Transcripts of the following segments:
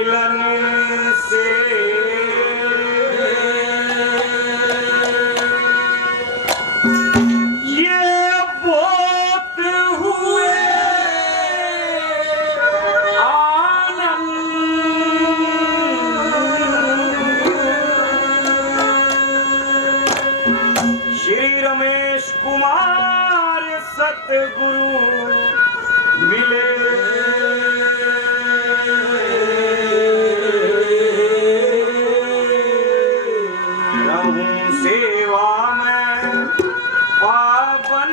मिलन से ये बहुत हुए आनंद। श्री रमेश कुमार सतगुरु मिले रहूं सेवा में पावन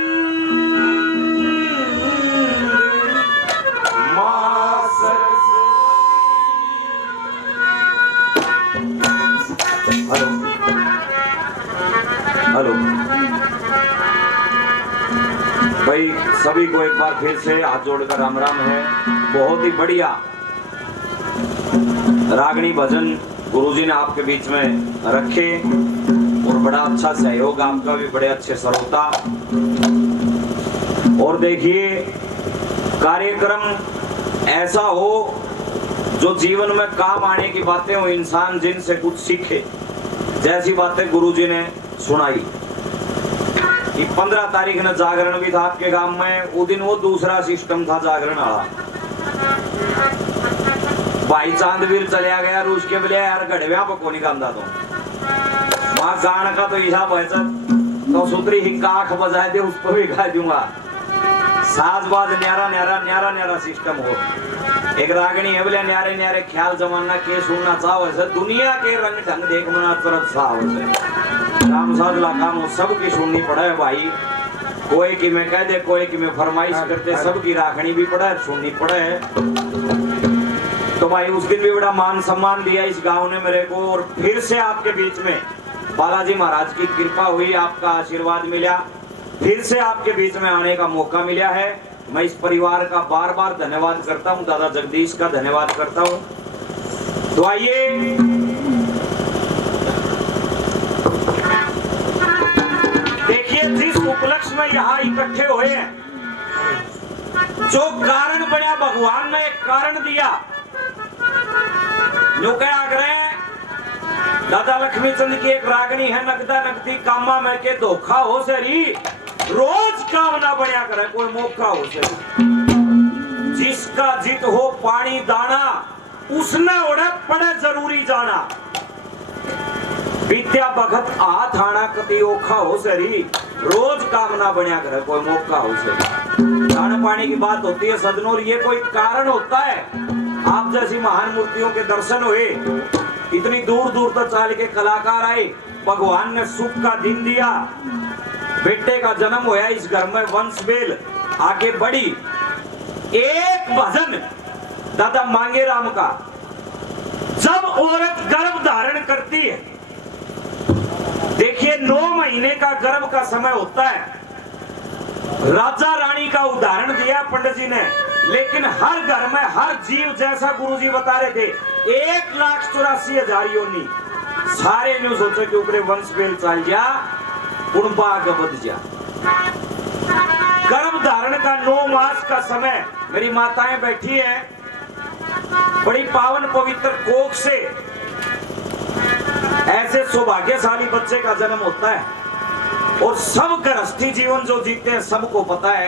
मां सरस्वती। हेलो हेलो भाई, सभी को एक बार फिर से हाथ जोड़कर राम राम है। बहुत ही बढ़िया रागनी भजन गुरुजी ने आपके बीच में रखे और बड़ा अच्छा सहयोग आपका भी, बड़े अच्छे श्रोता। और देखिए, कार्यक्रम ऐसा हो जो जीवन में काम आने की बातें हो, इंसान जिनसे कुछ सीखे, जैसी बातें गुरुजी ने सुनाई कि 15 तारीख ने जागरण भी था आपके गांव में। वो दिन वो दूसरा सिस्टम था जागरण वाला। भाई चांदवीर चलिया गया रूस के बोले यार गढ़व्या पर को निकालता तो वहां गान का तो हिसाब है तो सूत्री हिक्का आंख बजाए दे उसको भी गा दूंगा। साजबाज न्यारा न्यारा न्यारा न्यारा सिस्टम हो। एक रागनी है बोले न्यारे न्यारे ख्याल जमाना के सुनना चाहो से दुनिया के रंग ढंग देखना तरफ साव से राम साधला काम सबकी सुननी पड़े भाई। कोई की मैं कह दे, कोई की मैं फरमाइश करते, सबकी राखनी भी पड़े, सुननी पड़े। तो भाई उस दिन भी बड़ा मान सम्मान दिया इस गांव ने मेरे को। और फिर से आपके बीच में बालाजी महाराज की कृपा हुई, आपका आशीर्वाद मिला, फिर से आपके बीच में आने का मौका मिला है। मैं इस परिवार का बार बार धन्यवाद करता हूं, दादा जगदीश का धन्यवाद करता हूं। तो आइए देखिए, जिस उपलक्ष्य में यहाँ इकट्ठे हुए हैं, जो कारण बना भगवान ने एक कारण दिया। जो क्या करे दादा लक्ष्मी चंद की एक रागनी है, नकदा नकदी कामा में के धोखा हो सरी, रोज कामना बनिया करे कोई मौका हो सरी। जिसका जित हो पानी दाना, उसने उड़े पड़े जरूरी जाना। विद्या भगत हाथ आना कति ओखा हो सरी, रोज कामना बनिया करे कोई मौका हो सरी। दाना पानी की बात होती है सदनों, ये कोई कारण होता है। आप जैसी महान मूर्तियों के दर्शन हुए, इतनी दूर दूर तक चाल के कलाकार आए, भगवान ने सुख का दिन दिया, बेटे का जन्म होया इस घर में, वंश बेल आगे बढ़ी। एक भजन दादा मांगे राम का, जब औरत गर्भ धारण करती है, देखिए 9 महीने का गर्भ का समय होता है। राजा रानी का उदाहरण दिया पंडित जी ने, लेकिन हर घर में हर जीव, जैसा गुरुजी बता रहे थे, 1,84,000 योनि। सारे ने सोचे कि ऊपरे वंश बेल चल जा, उड़बा आगे बढ़ जा। गर्भ धारण का 9 मास का समय, मेरी माताएं बैठी हैं, बड़ी पावन पवित्र कोख से ऐसे सौभाग्यशाली बच्चे का जन्म होता है। और सब गृहस्थी जीवन जो जीते हैं सबको पता है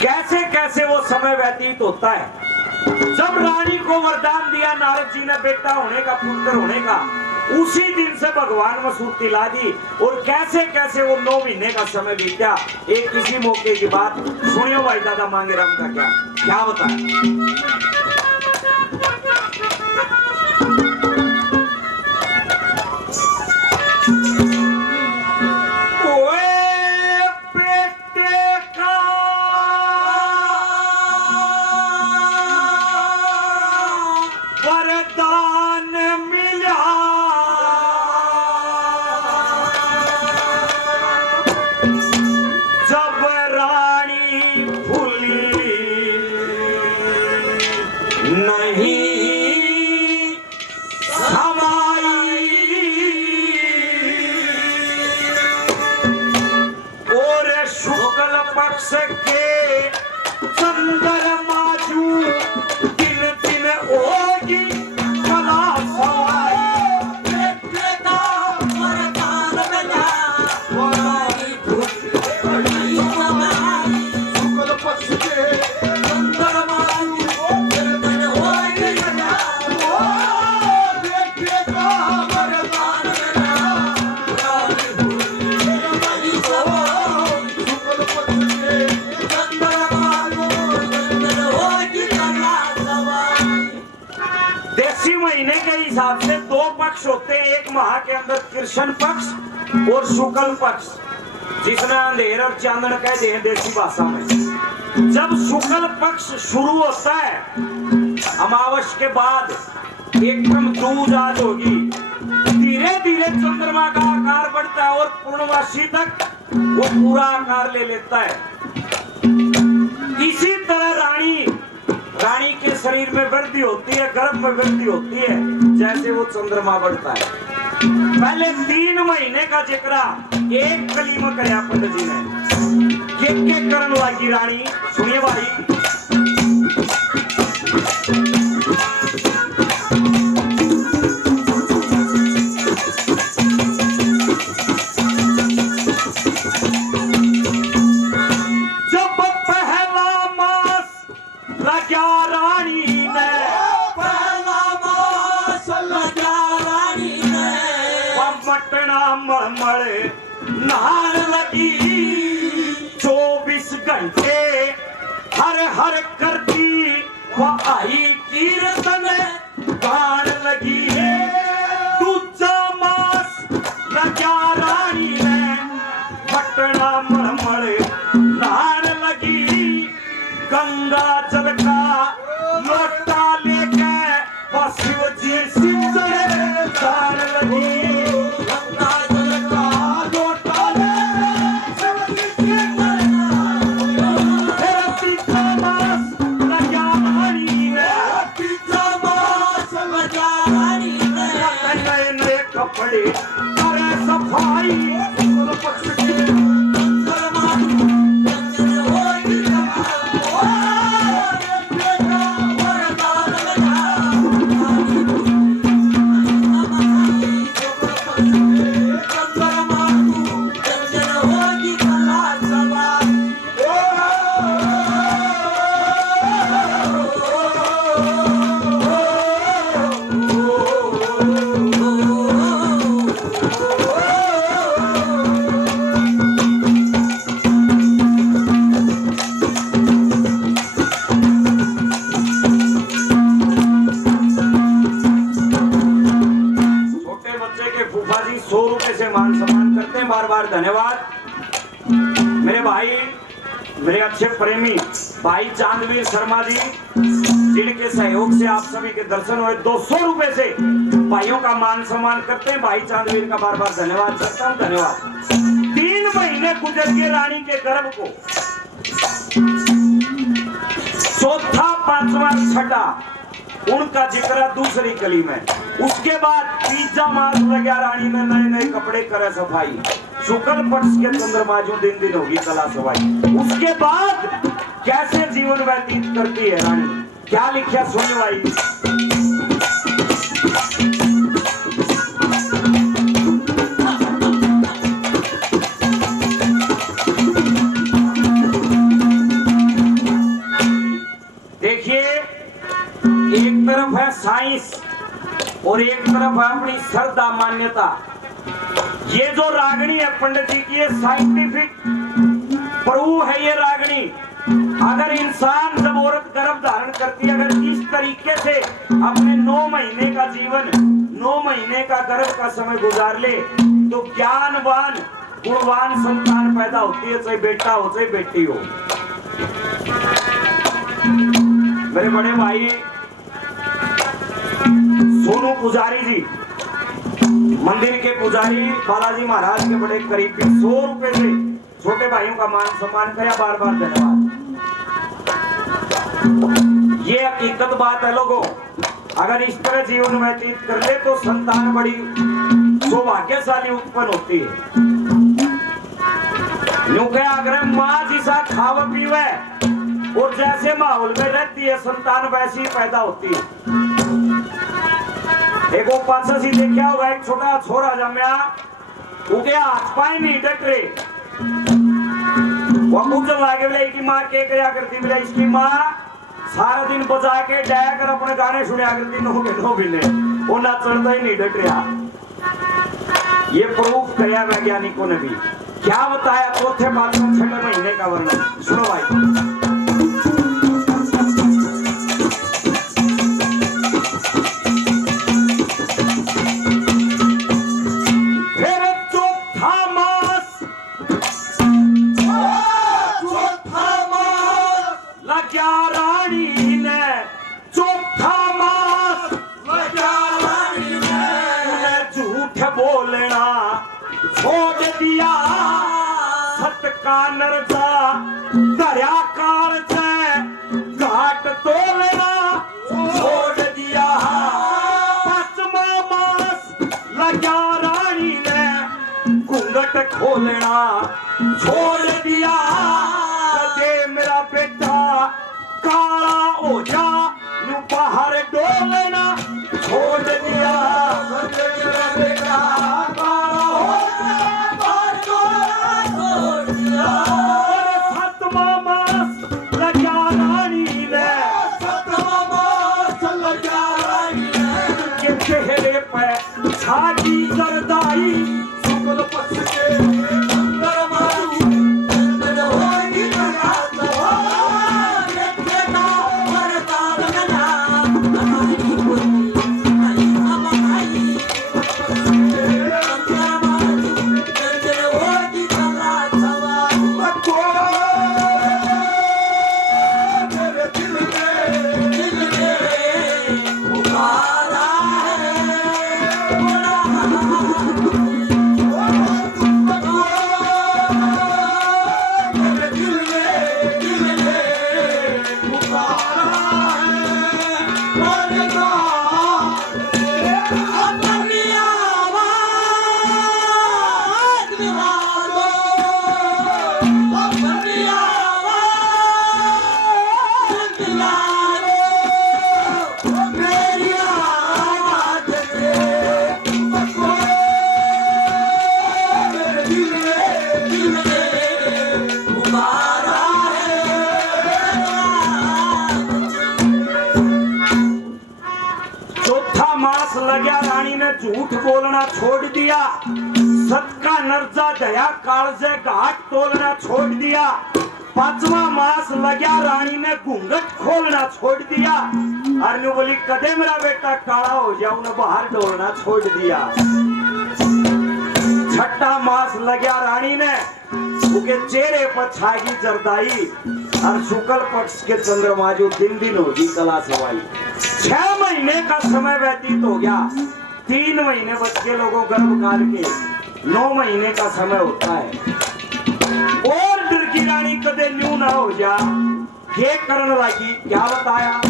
कैसे कैसे वो समय व्यतीत होता है। जब रानी को वरदान दिया नारद जी ने बेटा होने का, पुत्र होने का, उसी दिन से भगवान में सूर्ति ला दी। और कैसे कैसे वो 9 महीने का समय बीता। एक किसी मौके की बात सुनियो भाई, दादा मांगे राम का क्या बताया। के चंद्रमा जू दिन दिन होगी मार्गशीर्ष महीने के हिसाब से दो पक्ष होते हैं, एक माह के अंदर कृष्ण पक्ष और शुक्ल पक्ष, जिसमें अंधेर और चांदन कहते हैं देसी भाषा में। जब शुक्ल पक्ष शुरू होता है, अमावस के बाद एकदम दूज आज होगी, धीरे धीरे चंद्रमा का आकार बढ़ता है और पूर्णमासी तक वो पूरा आकार ले लेता है। इसी तरह रानी के शरीर में वृद्धि होती है, गर्भ में वृद्धि होती है, जैसे वो चंद्रमा बढ़ता है। पहले 3 महीने का जिक्र एक कली में कराया पंडित जी ने। के करण लगी रानी, सुनिए भाई। नहान लगी 24 घंटे हर हर करती वो आई कीर्तन गान लगी। दूजा मास लगा रानी ने पटना मड़मड़ नहान लगी। गंगा जल का लोटा लेके वो शिव जी सिंचने दान लगी। धन्यवाद मेरे भाई, मेरे अच्छे प्रेमी भाई चांदवीर शर्मा जी, जिनके सहयोग से आप सभी के दर्शन हुए। 200 रुपए से भाइयों का मान सम्मान करते हैं। भाई चांदवीर का बार बार धन्यवाद करता हूँ। धन्यवाद। 3 महीने गुजर गए रानी के गर्भ को, चौथा, 5वां, 6ठा उनका जिक्र दूसरी कली में। उसके बाद 3जा मास लगा रानी ने नए नए कपड़े करे सफाई। शुक्ल पक्ष के चंद्रमाजू दिन दिन होगी कला सवाई। उसके बाद कैसे जीवन व्यतीत करती है रानी, क्या लिखा सुन भाई। देखिए, एक तरफ है साइंस और एक तरफ है अपनी श्रद्धा मान्यता। ये जो रागनी है पंडित जी की, ये साइंटिफिक प्रूव है। ये रागनी अगर इंसान जब औरत गर्भ धारण करती है, अगर इस तरीके से अपने 9 महीने का जीवन, 9 महीने का गर्भ का समय गुजार ले, तो ज्ञानवान गुणवान संतान पैदा होती है, चाहे बेटा हो चाहे बेटी हो। मेरे बड़े भाई सोनू पुजारी जी, मंदिर के पुजारी बालाजी महाराज के बड़े करीबी, 100 रुपए से छोटे भाइयों का मान सम्मान किया। बार बार धन्यवाद। ये हकीकत बात है लोगों, अगर इस तरह जीवन व्यतीत कर ले तो संतान बड़ी सौभाग्यशाली उत्पन्न होती है। अगर माँ जिसा खाव पीवे और जैसे माहौल में रहती है, संतान वैसी पैदा होती है। एक वो पासा सी देखा होगा, एक छोटा छोरा जमया, उनके हाथ पाए नहीं डट रहे, वो कुछ लागे बोले की माँ के क्या करती, बोले इसकी माँ सारा दिन बजा के डाया कर अपने गाने सुनिया करती, नो बिने वो ना चढ़ता ही नहीं डट रहा। ये प्रूफ किया वैज्ञानिकों ने भी। क्या बताया चौथे 5वें 6वें महीने का वर्णन, सुनो भाई। का नरसा दरिया काल से घाट तोलना छोड़ दिया। पांचवा मास लगा रानी ने घूंघट खोलना छोड़ दिया। दे मेरा बेटा काला हो जा यूं बाहर डोलना छोड़ दिया। मेरा बेटा काला हो जा बाहर डोलना छोड़ दिया। सातवां मास लगा रानी ने, सातवां मास लगा रानी ने के चेहरे पे छाती जरदाई शुक्ल पक्ष के अंदर मारू होगी झूठ बोलना छोड़ दिया। सत का नर्जा दया काल से घाट तोलना छोड़ दिया। पांचवा मास लग्या रानी ने घूंघट खोलना छोड़ दिया। अरनू बोली कदे मेरा बेटा काला हो जाऊ न बाहर डोलना छोड़ दिया। छठा मास लग्या रानी ने उसके चेहरे पर छागी जरदाई और शुक्ल पक्ष के चंद्रमा जो दिन दिन होगी कला सवाई। 6 महीने का समय व्यतीत हो गया। 3 महीने बच के लोगों गर्भ काल के 9 महीने का समय होता है। और डर की रानी कदे न्यू ना हो जा ये करने लगी क्या बताया।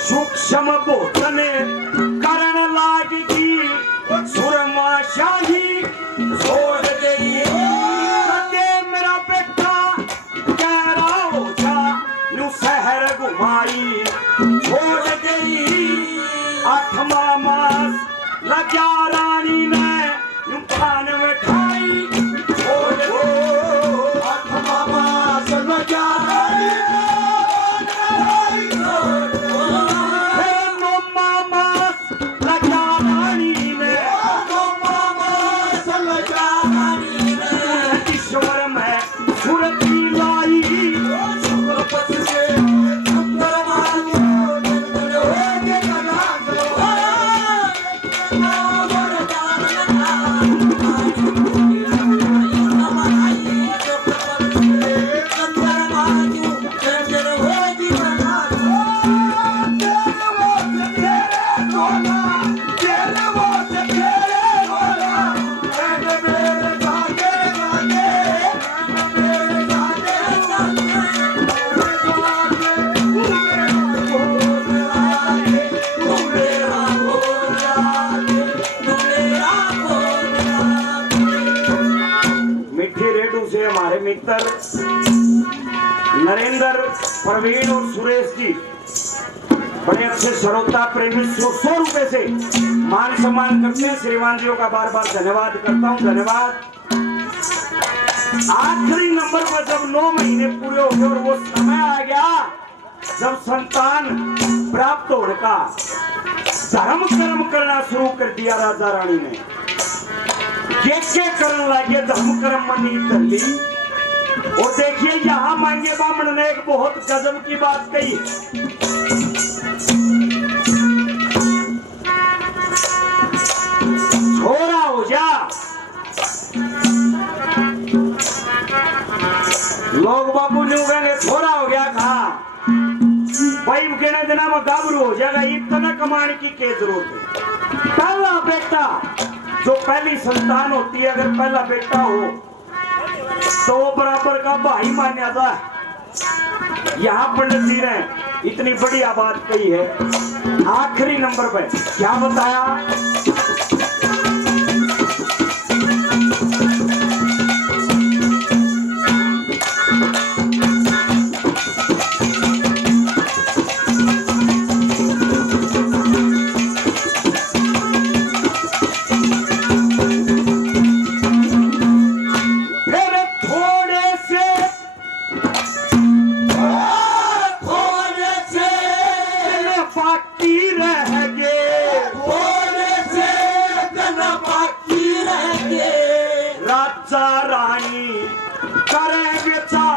सूक्ष्म भोजन करण लागी सुरमा शाही छोड़ गई। मेरा बेटा गहरा हो जा नू शहर घुमाई छोड़ गई। 8वां मास लग्या रानी ने यूं पान में खाई छोड़ गई। 8वां मास लग्या रानी मित्र नरेंद्र, प्रवीण और सुरेश जी बड़े अच्छे श्रोता प्रेमी 100 रुपए से मान सम्मान करते हैं। श्रीमान जी का बार बार धन्यवाद करता हूँ। धन्यवाद। आखिरी नंबर पर जब 9 महीने पूरे हो गए और वो समय आ गया जब संतान प्राप्त होने का धर्म कर्म करना शुरू कर दिया राजा रानी ने। के करने लगे धर्म कर्म मनी कर ली। और देखिए यहां मांगे बामण ने एक बहुत गजब की बात कही। छोरा हो जा, लोग बाबू ने कहेंगे छोरा हो गया कहा भाई कहने देना में गाभरू हो जाएगा, इतना कमाने की क्या जरूरत है। पहला बेटा जो पहली संतान होती है, अगर पहला बेटा हो तो वो बराबर का भाई मान जाता है। यहाँ पंडित जी ने इतनी बढ़िया बात कही है। आखिरी नंबर पे क्या बताया, राजा रानी करे विचार